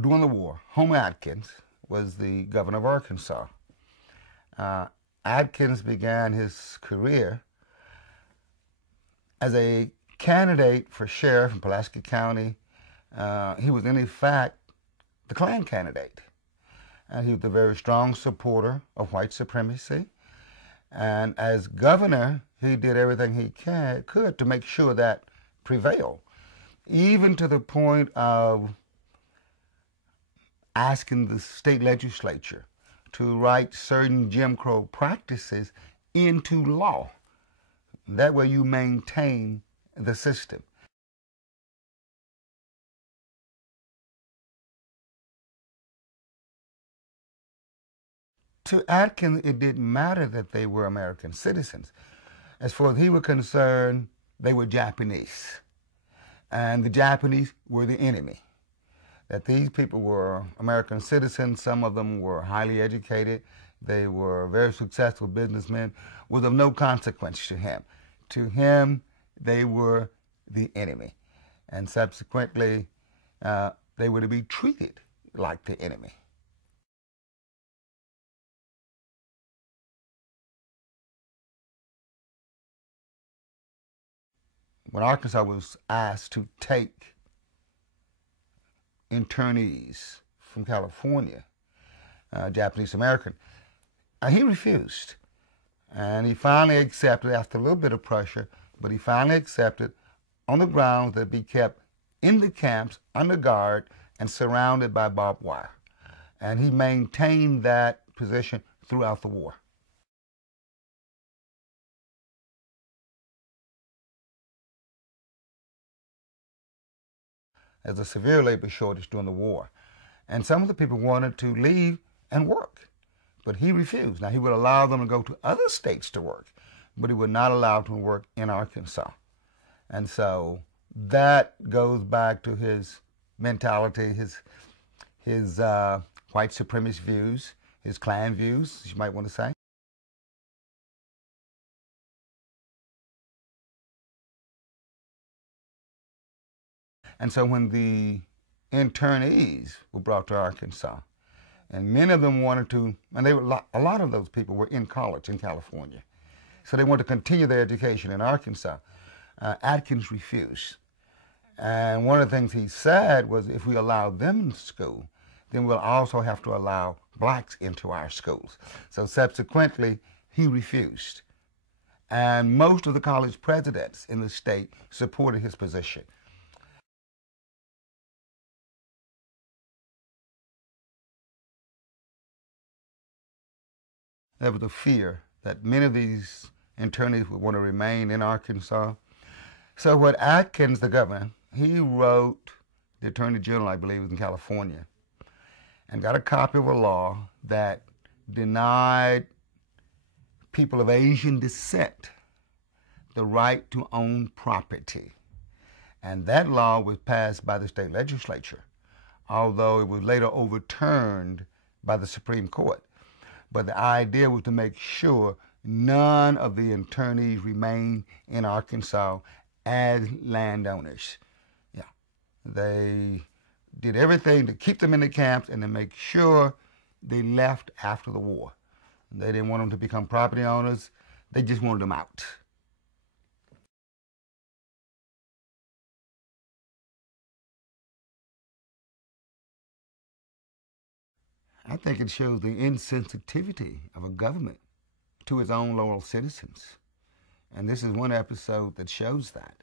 during the war, Homer Adkins was the governor of Arkansas. Adkins began his career as a candidate for sheriff in Pulaski County. He was, in effect, the Klan candidate. And he was a very strong supporter of white supremacy. And as governor, he did everything he could to make sure that prevailed, even to the point of asking the state legislature to write certain Jim Crow practices into law. That way you maintain the system. To Adkins, it didn't matter that they were American citizens. As far as he was concerned, they were Japanese. And the Japanese were the enemy. That these people were American citizens, some of them were highly educated, they were very successful businessmen, was of no consequence to him. To him, they were the enemy. And subsequently, they were to be treated like the enemy. When Arkansas was asked to take internees from California, Japanese American, he refused. And he finally accepted, after a little bit of pressure, but he finally accepted on the grounds that be kept in the camps under guard and surrounded by barbed wire. And he maintained that position throughout the war. As a severe labor shortage during the war. And some of the people wanted to leave and work, but he refused. Now, he would allow them to go to other states to work, but he would not allow them to work in Arkansas. And so that goes back to his mentality, his white supremacist views, his Klan views, you might want to say. And so when the internees were brought to Arkansas, and many of them wanted to, and they were, a lot of those people were in college in California, so they wanted to continue their education in Arkansas. Adkins refused. And one of the things he said was, if we allow them in school, then we'll also have to allow blacks into our schools. So subsequently, he refused. And most of the college presidents in the state supported his position. There was a fear that many of these internees would want to remain in Arkansas. So what Adkins, the governor, he wrote the Attorney General, I believe, was in California, and got a copy of a law that denied people of Asian descent the right to own property. And that law was passed by the state legislature, although it was later overturned by the Supreme Court. But the idea was to make sure none of the internees remained in Arkansas as landowners. Yeah, they did everything to keep them in the camps and to make sure they left after the war. They didn't want them to become property owners. They just wanted them out. I think it shows the insensitivity of a government to its own loyal citizens. And this is one episode that shows that.